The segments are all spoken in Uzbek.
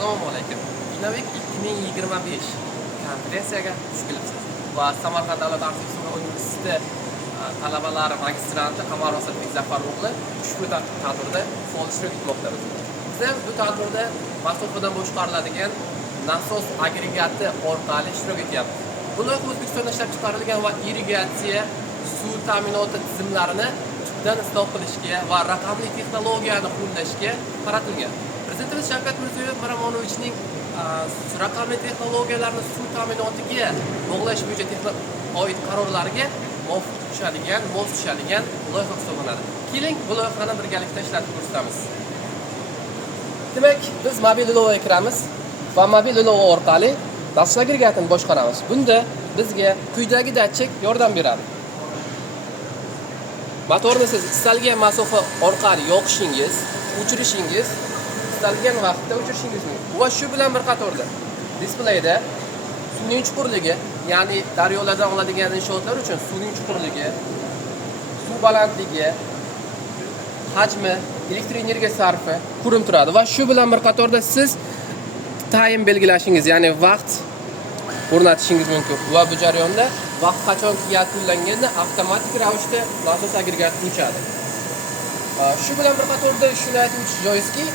Assalomu alaykum. Innovik 2025 konferensiyaga xush kelibsiz. Va Samarqand davlat arxitektura universiteti talabalari magistranti Qamar Osadbek Zafar o'g'li ushbu tadbirda faol ishtirok etmoqda. Biz bu tadbirda Microsoftdan boshqariladigan nasos agregati orqali ishtirok etyapmiz. Bu loyiha O'zbekistonda ishlab chiqarilgan va irrigatsiya suv ta'minoti tizimlarini tubdan isloh qilishga va raqamli texnologiyani qo'llashga qaratilgan. Prezidentimiz Shavkat Mirziyoyev Miramonovichning raqamli texnologiyalarni suv ta'minotiga bog'lash bo'yicha oid qarorlariga mos tushadigan loyiha hisoblanadi. Keling, bu loyihani birgalikda ishlatib ko'rsatamiz. Demak, biz mobil ilova kiramiz va mobil ilova orqali nasos agregatini boshqaramiz. Bunda bizga quyidagi datchik yordam beradi. Motorni siz istalgan masofa orqali yoqishingiz, o'chirishingiz, istalgan vaqtda o'chirishingiz mumkin. Va shu bilan bir qatorda displeyda suvning chuqurligi, ya'ni daryolardan oladigan inshootlar uchun suvning chuqurligi, suv balandligi, hajmi, elektr energiya sarfi ko'rinib turadi va shu bilan bir qatorda siz time belgilashingiz, ya'ni vaqt o'rnatishingiz mumkin. Va bu jarayonda vaqt qachonki yakunlanganda avtomatik ravishda nasos agregati o'chadi. Shu bilan bir qatorda shuni aytib o'tish joizki,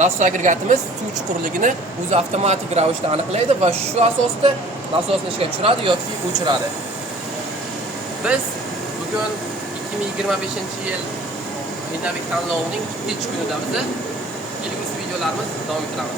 nasos agregatimiz suv chuqurligini o'zi avtomatik ravishda aniqlaydi va shu asosda nasosni ishga tushiradi yoki o'chiradi. Biz bugun 2025-yil Innovik tanlovining 2-kunidamiz. Kelgusi videolarimiz davom ettiramiz.